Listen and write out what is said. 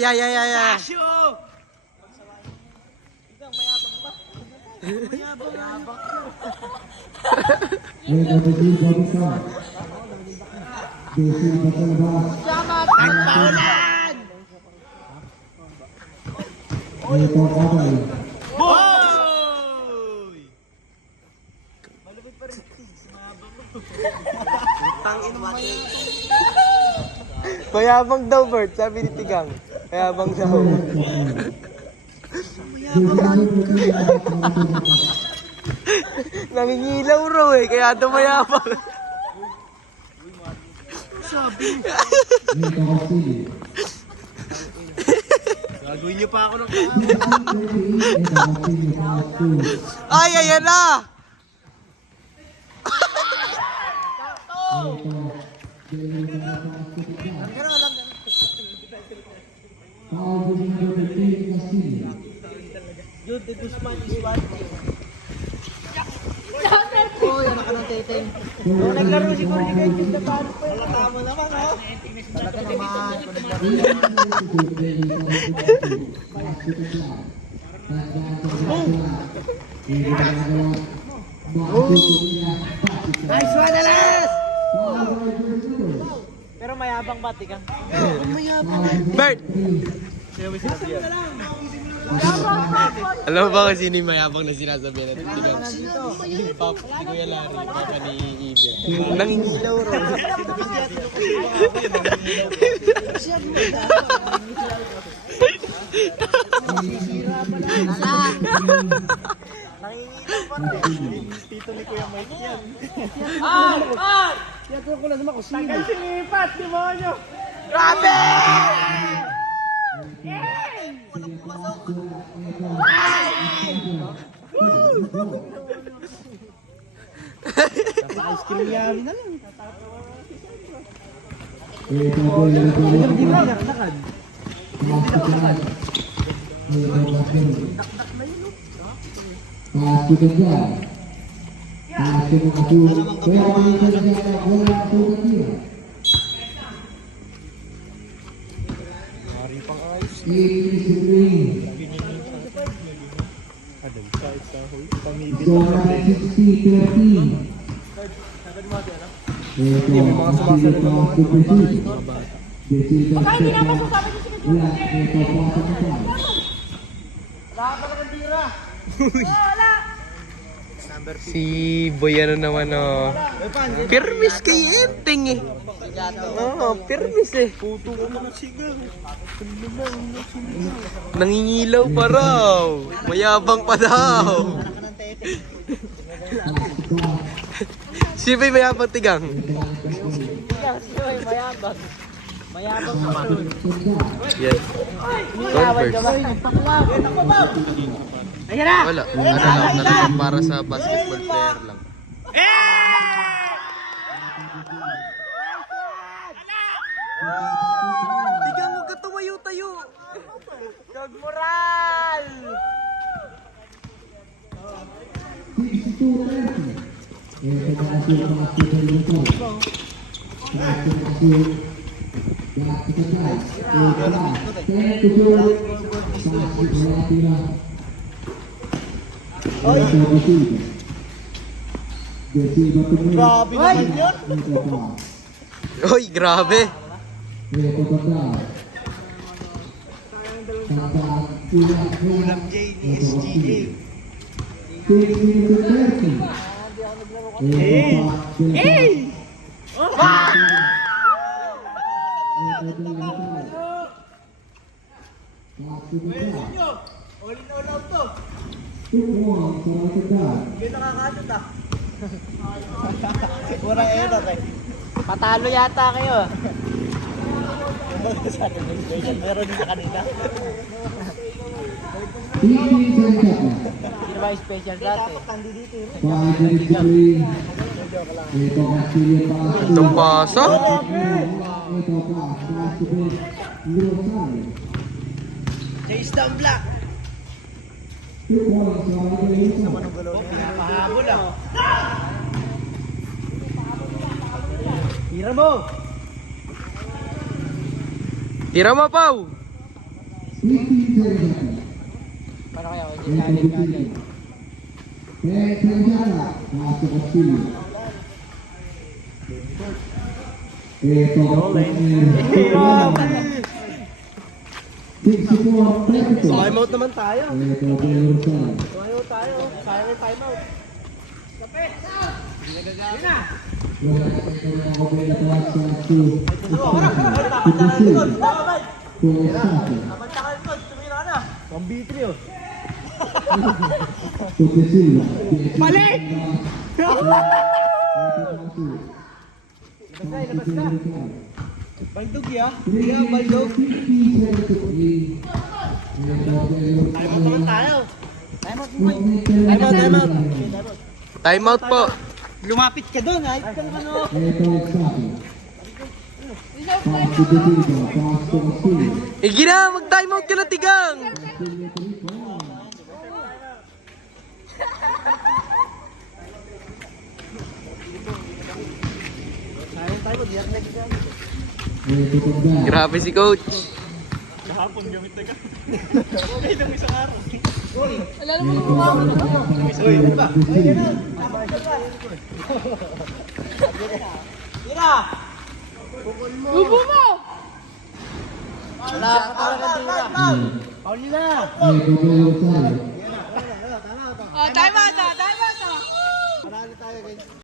Yeah. Paulan! Hoy! Malupit pa rin. Tangin mo. Mayabang daw, Bert. Sabi ni Tigang. Mayabang daw. Nangingilaw raw eh. Kaya daw mayabang. Sabi. Gagawin niyo pa ako ng Ay, ayan na! Jude, the Guzman is what? Oh, yan ka ng teteng. Oh, naglaro si Cordy guys, yung dapat pa. Wala mo naman, oh. Talaga naman. Nice one, Alas! Pero mayabang ba, Tigang? Mayabang. Bert! Alam mo ba kung sino yung mayabang na sinasabi natin? Tigang. Pop, si Kuya Larry, papa ni Ibe. Nangingilaw raw. Nangingilaw pa rin. Tito ni Kuya Mike yan. Ay! Siyempre ko lang naman kung sino. Tagal sinipat, demonyo! Grabe! Ice cream yari na lang. Hindi ba nakakad? Si Boy ano naman oh. Permis kay Enteng eh. Oo, permis eh. Puto ko mga sigaw. Nangingilaw pa raw. Mayabang pa daw. Si Boy mayabang, Tigang. Mayabang. Mayabang pa rin. Yes. Converse. Ayan na! Wala. Ano lang para sa basketball player lang. Tigang, huwag ka tumayo-tayo. Kagmoral! Grabe naman yun! Oy, grabe. Ulam J ni SGJ. Hey! All in all out to. Hindi nakakasot ah. Mura error eh. Patalo yata kayo. Meron din sa kanina. Hindi ba special dati? Itong pasa? Chase down black. Pahabol ah. Tira mo! Tira mo, Pau! Para kaya ako hindi natin kagad. Time out naman tayo. Time out tayo. Sayang yung time out. Pang-B3 oh. Balik! Labas na. Baldog ya? Yeah, baldog. Time out naman tayo. Time out mo. Time out, time out. Time out po. Lumapit ka doon, ay ka naman oh. Igi na, mag-time out ka na, Tigang! Sayang tayo, di ako nagsasabi. Grabe si Coach. Kahapon gamit na ka. Okay lang isang araw. Wala naman kumama na ako. Uy, ano ba? Ay, ganun. Tira! Upo mo! Wala ka talaga tira. Paul nila. Oh, time out, time out. Marami tayo guys.